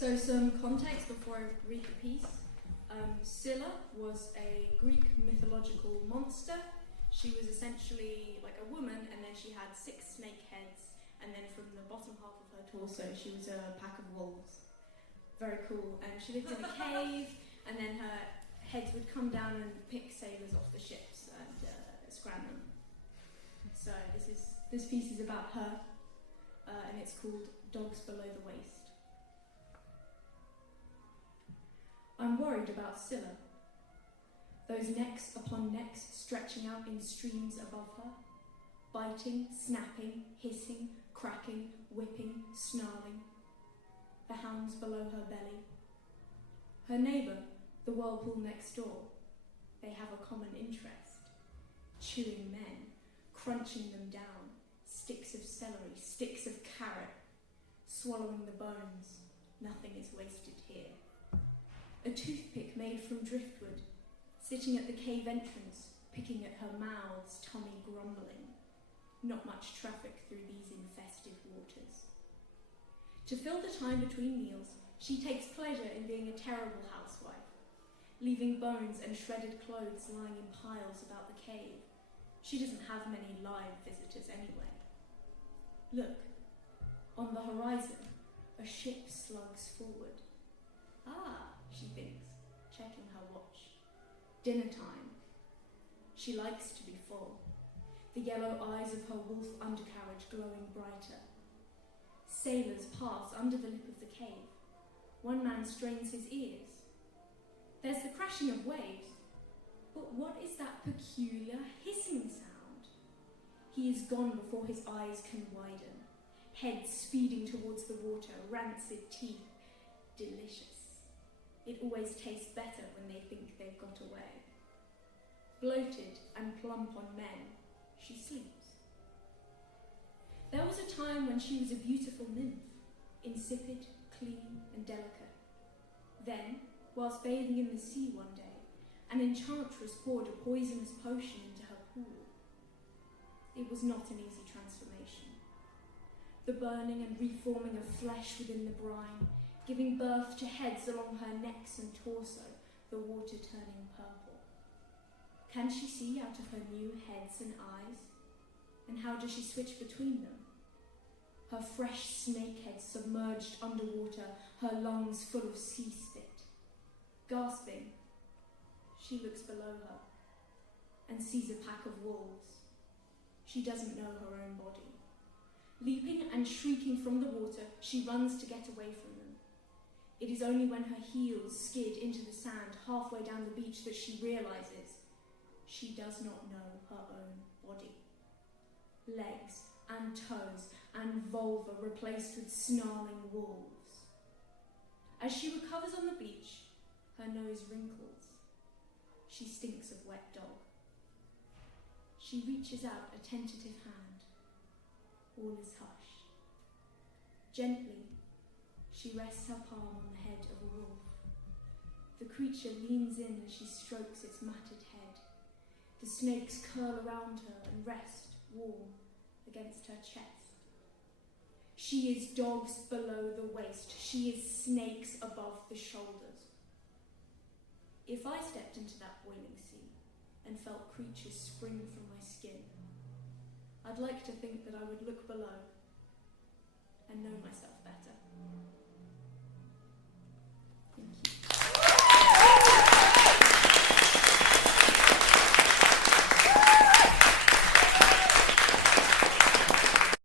So some context before I read the piece. Scylla was a Greek mythological monster. She was essentially like a woman, and then she had 6 snake heads, and then from the bottom half of her torso she was a pack of wolves. Very cool. And she lived in a cave, and then her heads would come down and pick sailors off the ships and scram them. So this piece is about her, and it's called Dogs Below the Waist. I'm worried about Scylla. Those necks upon necks stretching out in streams above her, biting, snapping, hissing, cracking, whipping, snarling. The hounds below her belly. Her neighbour, the whirlpool next door. They have a common interest. Chewing men, crunching them down, sticks of celery, sticks of carrot, swallowing the bones. Nothing is wasted here. A toothpick made from driftwood, sitting at the cave entrance, picking at her mouth's tummy grumbling. Not much traffic through these infested waters. To fill the time between meals, she takes pleasure in being a terrible housewife, leaving bones and shredded clothes lying in piles about the cave. She doesn't have many live visitors anyway. Look, on the horizon, a ship slugs forward. Ah, she thinks, checking her watch. Dinner time. She likes to be full, the yellow eyes of her wolf undercarriage glowing brighter. Sailors pass under the lip of the cave. One man strains his ears. There's the crashing of waves, but what is that peculiar hissing sound? He is gone before his eyes can widen, head speeding towards the water, rancid teeth, delicious. It always tastes better when they think they've got away. Bloated and plump on men, she sleeps. There was a time when she was a beautiful nymph, insipid, clean and delicate. Then, whilst bathing in the sea one day, an enchantress poured a poisonous potion into her pool. It was not an easy transformation. The burning and reforming of flesh within the brine, giving birth to heads along her necks and torso, the water turning purple. Can she see out of her new heads and eyes? And how does she switch between them? Her fresh snakehead submerged underwater, her lungs full of sea spit. Gasping, she looks below her and sees a pack of wolves. She doesn't know her own body. Leaping and shrieking from the water, she runs to get away from them. It is only when her heels skid into the sand halfway down the beach that she realises she does not know her own body. Legs and toes and vulva replaced with snarling wolves. As she recovers on the beach, her nose wrinkles. She stinks of wet dog. She reaches out a tentative hand. All is hushed. Gently, she rests her palm on the head of a wolf. The creature leans in as she strokes its matted head. The snakes curl around her and rest, warm, against her chest. She is dogs below the waist. She is snakes above the shoulders. If I stepped into that boiling sea and felt creatures spring from my skin, I'd like to think that I would look below and know